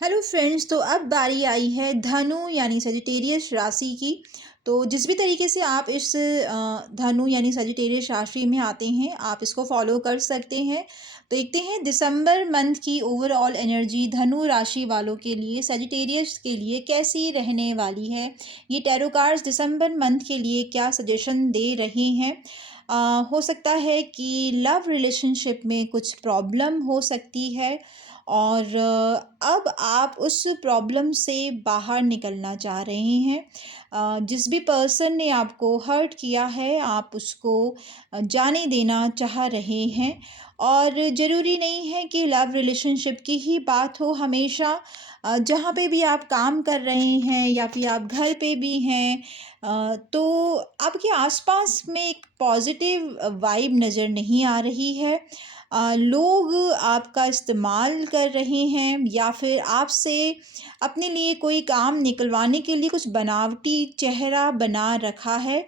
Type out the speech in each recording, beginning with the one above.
Hello friends, तो अब बारी आई है धनु यानी सजिटेरियस राशि की। तो जिस भी तरीके से आप इस धनु यानी सजिटेरियस राशि में आते हैं, आप इसको फॉलो कर सकते हैं। तो देखते हैं दिसंबर मंथ की ओवरऑल एनर्जी धनु राशि वालों के लिए, सजिटेरियस के लिए कैसी रहने वाली है। ये टैरो कार्ड्स दिसंबर मंथ के लिए क्या सजेशन दे रहे हैं। हो सकता है कि लव रिलेशनशिप में कुछ प्रॉब्लम हो सकती है और अब आप उस प्रॉब्लम से बाहर निकलना चाह रहे हैं। जिस भी पर्सन ने आपको हर्ट किया है, आप उसको जाने देना चाह रहे हैं। और ज़रूरी नहीं है कि लव रिलेशनशिप की ही बात हो हमेशा। जहाँ पे भी आप काम कर रहे हैं या फिर आप घर पे भी हैं, तो आपके आसपास में एक पॉजिटिव वाइब नज़र नहीं आ रही है। लोग आपका इस्तेमाल कर रहे हैं या फिर आपसे अपने लिए कोई काम निकलवाने के लिए कुछ बनावटी चेहरा बना रखा है।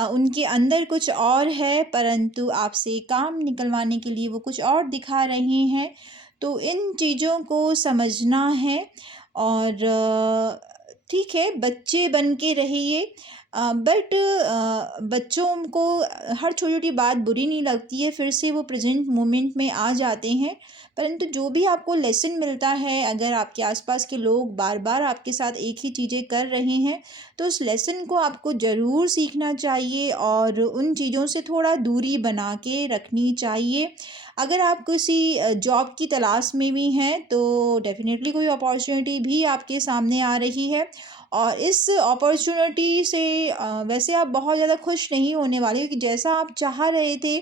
उनके अंदर कुछ और है, परंतु आपसे काम निकलवाने के लिए वो कुछ और दिखा रहे हैं। तो इन चीज़ों को समझना है। और ठीक है, बच्चे बन के रहिए, बट बच्चों को हर छोटी-छोटी बात बुरी नहीं लगती है, फिर से वो प्रेज़ेंट मोमेंट में आ जाते हैं। परंतु जो भी आपको लेसन मिलता है, अगर आपके आस-पास के लोग बार-बार आपके साथ एक ही चीज़ें कर रहे हैं, तो उस लेसन को आपको ज़रूर सीखना चाहिए और उन चीज़ों से थोड़ा दूरी बना के रखनी चाहिए। अगर आप किसी जॉब की तलाश में भी हैं, तो डेफ़िनेटली कोई अपॉर्च्युनिटी भी आपके सामने आ रही है और इस अपॉर्चुनिटी से वैसे आप बहुत ज़्यादा खुश नहीं होने वाले, क्योंकि जैसा आप चाह रहे थे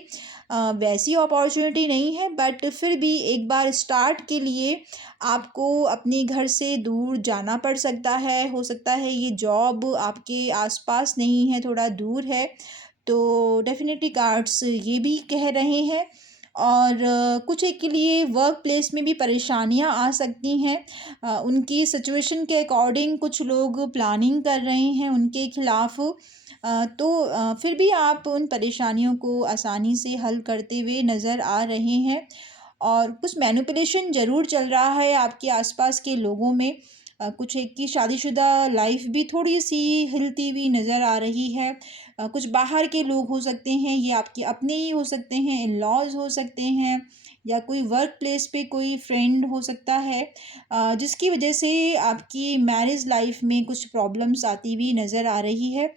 वैसी अपॉर्चुनिटी नहीं है। बट फिर भी एक बार स्टार्ट के लिए आपको अपने घर से दूर जाना पड़ सकता है। हो सकता है ये जॉब आपके आसपास नहीं है, थोड़ा दूर है। तो डेफ़िनेटली कार्ड्स ये भी कह रहे हैं। और कुछ एक के लिए वर्क प्लेस में भी परेशानियां आ सकती हैं। उनकी सिचुएशन के अकॉर्डिंग कुछ लोग प्लानिंग कर रहे हैं उनके खिलाफ। तो फिर भी आप उन परेशानियों को आसानी से हल करते हुए नज़र आ रहे हैं। और कुछ मैनिपुलेशन ज़रूर चल रहा है आपके आसपास के लोगों में। कुछ एक की शादीशुदा लाइफ भी थोड़ी-सी हिलती हुई नज़र आ रही है। कुछ बाहर के लोग हो सकते हैं, ये आपके अपने ही हो सकते हैं, इन-लॉज़ हो सकते हैं या कोई वर्क प्लेस पे कोई फ्रेंड हो सकता है, जिसकी वजह से आपकी मैरिज लाइफ में कुछ प्रॉब्लम्स आती हुई नज़र आ रही है।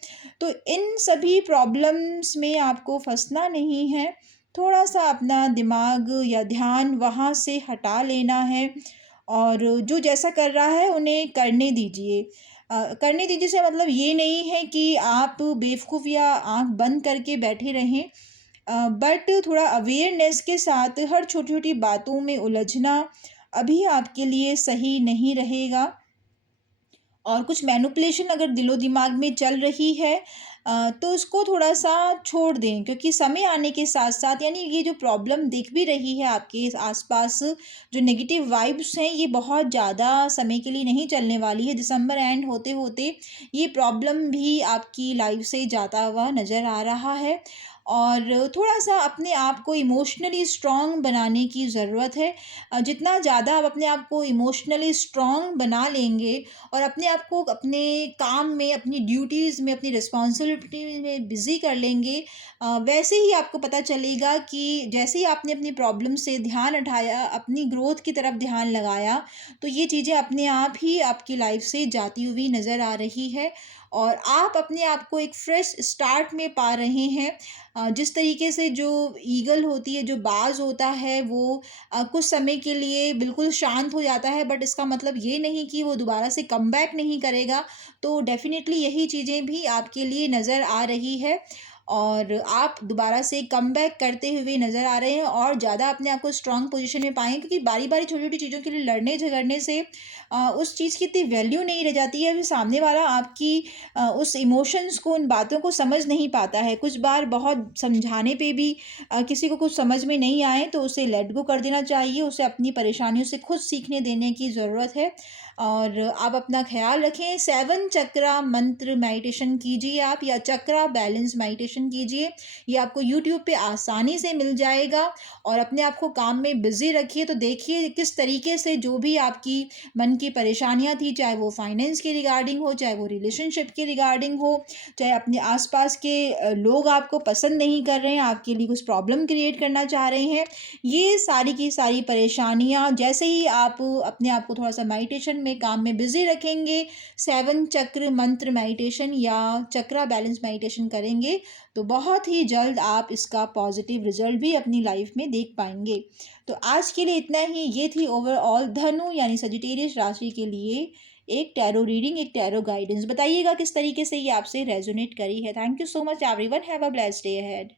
तो इन सभी प्रॉब्लम्स में आपको फँसना नहीं है, थोड़ा-सा अपना दिमाग या ध्यान वहाँ से हटा लेना है और जो जैसा कर रहा है उन्हें करने दीजिए। करने दीजिए से मतलब ये नहीं है कि आप बेवकूफ़ या आँख बंद करके बैठे रहें। बट थोड़ा अवेयरनेस के साथ हर छोटी-छोटी बातों में उलझना अभी आपके लिए सही नहीं रहेगा। और कुछ मैनिपुलेशन अगर दिलो-दिमाग में चल रही है, तो उसको थोड़ा-सा छोड़ दें, क्योंकि समय आने के साथ-साथ यानी ये जो प्रॉब्लम दिख भी रही है आपके आस-पास, जो नेगेटिव वाइब्स हैं, ये बहुत ज़्यादा समय के लिए नहीं चलने वाली है। दिसंबर एंड होते-होते ये प्रॉब्लम भी आपकी लाइफ़ से जाता हुआ नज़र आ रहा है। और थोड़ा-सा अपने आप को इमोशनली स्ट्रॉन्ग बनाने की ज़रूरत है। जितना ज़्यादा आप अपने आप को इमोशनली स्ट्रॉन्ग बना लेंगे और अपने आप को अपने काम में, अपनी ड्यूटीज़ में, अपनी रिस्पॉन्सिबिलिटी में बिज़ी कर लेंगे, वैसे ही आपको पता चलेगा कि जैसे ही आपने अपनी प्रॉब्लम से ध्यान हटाया, अपनी ग्रोथ की तरफ ध्यान लगाया, तो ये चीज़ें अपने आप ही आपकी लाइफ से जाती हुई नज़र आ रही है और आप अपने आप को एक फ्रेश स्टार्ट में पा रहे हैं। जिस तरीके से जो ईगल होती है, जो बाज़ होता है, वो कुछ समय के लिए बिल्कुल शांत हो जाता है, बट इसका मतलब ये नहीं कि वो दोबारा से कमबैक नहीं करेगा। तो डेफ़िनेटली यही चीज़ें भी आपके लिए नज़र आ रही है और आप दोबारा से कमबैक करते हुए नज़र आ रहे हैं और ज़्यादा अपने आप को स्ट्रॉन्ग पोज़ीशन में पाएँ, क्योंकि बारी-बारी छोटी-छोटी चीज़ों के लिए लड़ने-झगड़ने से उस चीज़ की इतनी वैल्यू नहीं रह जाती है। फिर सामने वाला आपकी उस इमोशंस को, उन बातों को समझ नहीं पाता है। कुछ बार बहुत समझाने पे भी किसी को कुछ समझ में नहीं आए, तो उसे लेट गो कर देना चाहिए, उसे अपनी परेशानियों से खुद सीखने देने की ज़रूरत है। और आप अपना ख़्याल रखें। 7 चक्रा मंत्र मेडिटेशन कीजिए आप, या चक्रा बैलेंस मेडिटेशन मेडिटेशन कीजिए। ये आपको यूट्यूब पे आसानी से मिल जाएगा और अपने आप को काम में बिज़ी रखिए। तो देखिए किस तरीके से जो भी आपकी मन की परेशानियाँ थी, चाहे वो फाइनेंस के रिगार्डिंग हो, चाहे वो रिलेशनशिप के रिगार्डिंग हो, चाहे अपने आस-पास के लोग आपको पसंद नहीं कर रहे हैं, आपके लिए कुछ प्रॉब्लम क्रिएट करना चाह रहे हैं, ये सारी की सारी परेशानियाँ जैसे ही आप अपने आप को थोड़ा-सा मेडिटेशन में, काम में बिज़ी रखेंगे, 7 चक्र मंत्र मेडिटेशन या चक्रा बैलेंस मेडिटेशन करेंगे, तो बहुत ही जल्द आप इसका पॉजिटिव रिजल्ट भी अपनी लाइफ में देख पाएँगे। तो आज के लिए इतना ही। ये थी ओवरऑल धनु यानी सजिटेरियस राशि के लिए एक टैरो रीडिंग, एक टैरो गाइडेंस। बताइएगा किस तरीके से ये आपसे रेज़ोनेट करी है। Thank you so much everyone, have a blessed day ahead.